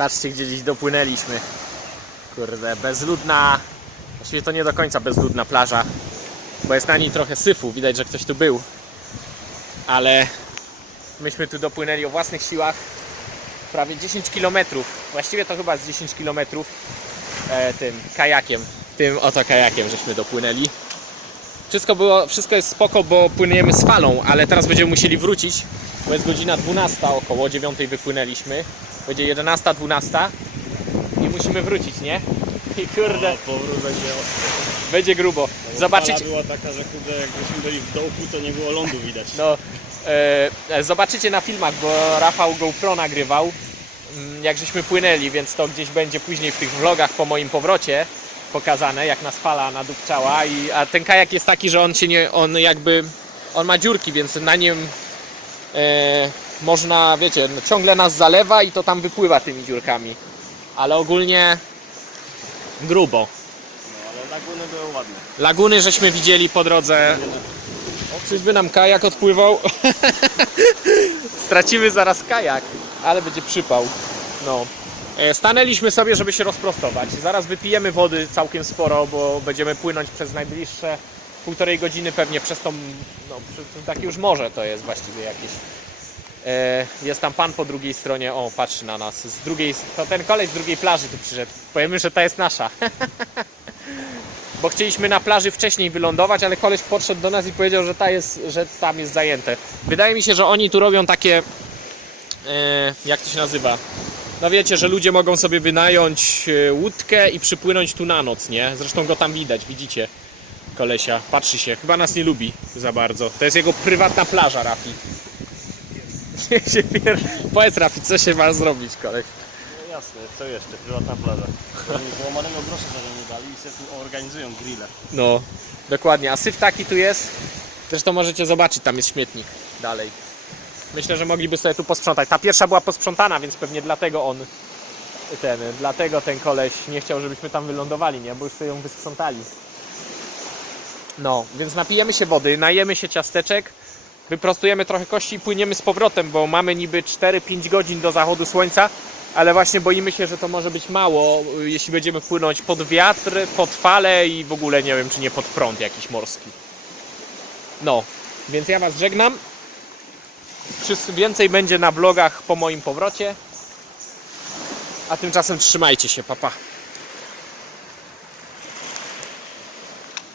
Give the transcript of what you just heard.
Patrzcie, gdzie dziś dopłynęliśmy. Kurde, bezludna. Właściwie to nie do końca bezludna plaża, bo jest na niej trochę syfu. Widać, że ktoś tu był. Ale myśmy tu dopłynęli o własnych siłach prawie 10 km. Właściwie to chyba z 10 km e, tym kajakiem. Tym oto kajakiem żeśmy dopłynęli. Wszystko, było, wszystko jest spoko, bo płyniemy z falą, ale teraz będziemy musieli wrócić, bo jest godzina 12 około, 9 wypłynęliśmy. Będzie 11, 12 i musimy wrócić, nie? I kurde, O, powrót będzie ostry. będzie grubo. Zobaczycie, Fala była taka, że kurde, jakbyśmy byli w dołku, to nie było lądu widać. no, e, e, zobaczycie na filmach, bo Rafał GoPro nagrywał, mm, jak żeśmy płynęli, więc to gdzieś będzie później w tych vlogach po moim powrocie pokazane, jak nas fala nadupczała. I, a ten kajak jest taki, że on się nie, on jakby, on ma dziurki, więc na nim e, można, wiecie, no, ciągle nas zalewa i to tam wypływa tymi dziurkami. Ale ogólnie grubo. No, ale laguny były ładne. Laguny żeśmy widzieli po drodze. Czyżby nam kajak odpływał? Stracimy zaraz kajak, ale będzie przypał. No. E, Stanęliśmy sobie, żeby się rozprostować. Zaraz wypijemy wody całkiem sporo, bo będziemy płynąć przez najbliższe półtorej godziny pewnie przez tą, no, takie już morze to jest właściwie jakieś. E, Jest tam pan po drugiej stronie, o patrzy na nas. Z drugiej, to ten koleś z drugiej plaży tu przyszedł. Powiemy, że ta jest nasza. bo chcieliśmy na plaży wcześniej wylądować, ale koleś podszedł do nas i powiedział, że, ta jest, że tam jest zajęte. Wydaje mi się, że oni tu robią takie, e, jak to się nazywa? No wiecie, że ludzie mogą sobie wynająć e, łódkę i przypłynąć tu na noc, nie? Zresztą go tam widać, widzicie kolesia, patrzy się, chyba nas nie lubi za bardzo. To jest jego prywatna plaża, Rafi. Powiedz Rafi, co się ma zrobić, koleś? No jasne, co jeszcze? Prywatna plaża. Złamanego grosza za nie dali i sobie tu organizują grille. No, dokładnie. A syf taki tu jest. Zresztą możecie zobaczyć, tam jest śmietnik dalej. Myślę, że mogliby sobie tu posprzątać. Ta pierwsza była posprzątana, więc pewnie dlatego on, ten, dlatego ten koleś nie chciał, żebyśmy tam wylądowali, nie? Bo już sobie ją wysprzątali. No, więc napijemy się wody, najemy się ciasteczek, wyprostujemy trochę kości i płyniemy z powrotem, bo mamy niby 4-5 godzin do zachodu słońca, ale właśnie boimy się, że to może być mało, jeśli będziemy płynąć pod wiatr, pod fale i w ogóle nie wiem, czy nie pod prąd jakiś morski. No, więc ja Was żegnam. Więcej będzie na vlogach po moim powrocie. A tymczasem trzymajcie się, papa. Pa.